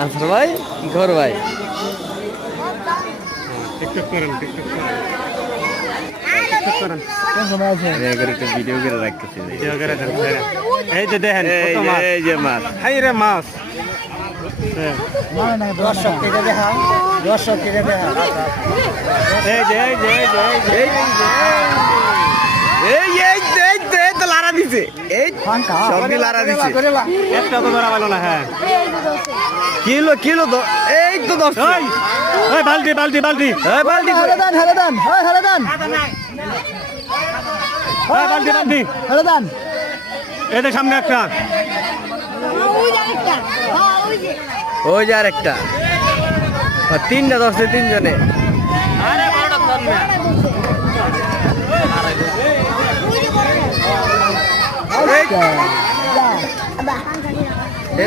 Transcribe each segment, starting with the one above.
Answer ভাই কি খবর ভাই? টিকটক করেন একটু ভিডিও করে রাখতেছি। ভিডিও করে দেন। এই যে দেখেন এই যে মাছ। হাই রে মাছ। দর্শককে দেখা এই যে এই তো লারা দিছে। এই সবই লারা দিছে। একটা তো ধরা পাইলো না। হ্যাঁ কিলো এই তো 10। এই বালতি এই বালতি বালতি এই যে সামনে একটা। ওই যে আরেকটা। 3টা ধরছে 3 জনে।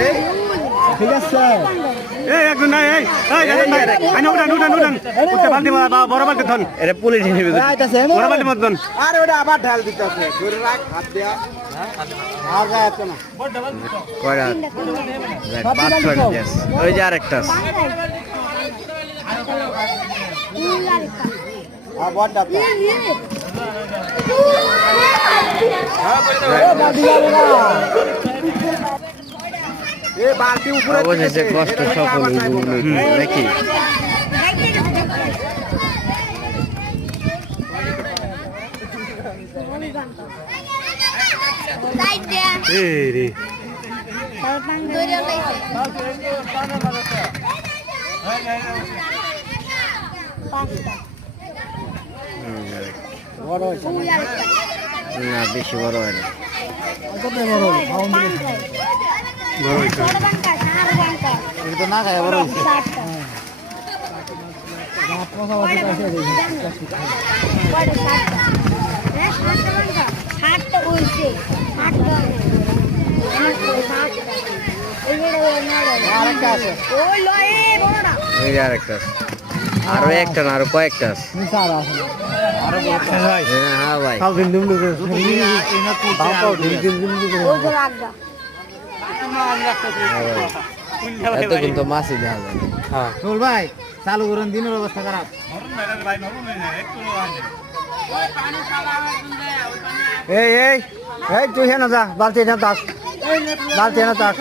এই ঠিক আছে এই একজন নাই। এই উঠান উঠতে বালতি বড় বালতি ধন। এটা পুলিশ নেবে। বড় বালতি মত ধন। আরে ওটা আবার ঢাল দিতে আছে ধরে রাখ হাত দেয়া আর যাচ্ছে না কয়টা? 5 ওই যে আরেকটা আছে। আর বড়টা এ বালতি উপরে অবশেষে কষ্ট সফল নাকি? এই রে বড় হয়েছে না বেশি বড় হয় না। বড় হইছে। এটা না খায় বড় হয়েছে আরেকটা আছে ওই যে আরেকটা আছে। আরো একটা না আরো কয়েকটা আছে। নিসার আছে ভাই হ্যাঁ ভাই। খাও দিন দিন এত কিন্তু মাছই দেখা যায়। হ্যাঁ চল ভাই চালু করুন দিনের অবস্থা খারাপ এই এই এই তুই হেন যা বালতি না তাক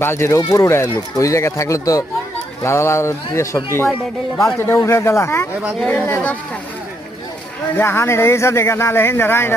বালতির উপর উড়ে লোক ওই জায়গায় থাকলে তো লালা লালা দিয়ে সবজি। বালতিটা উঠে গেলা হানি রে এইসব দেখে নালে হিন্দা রানি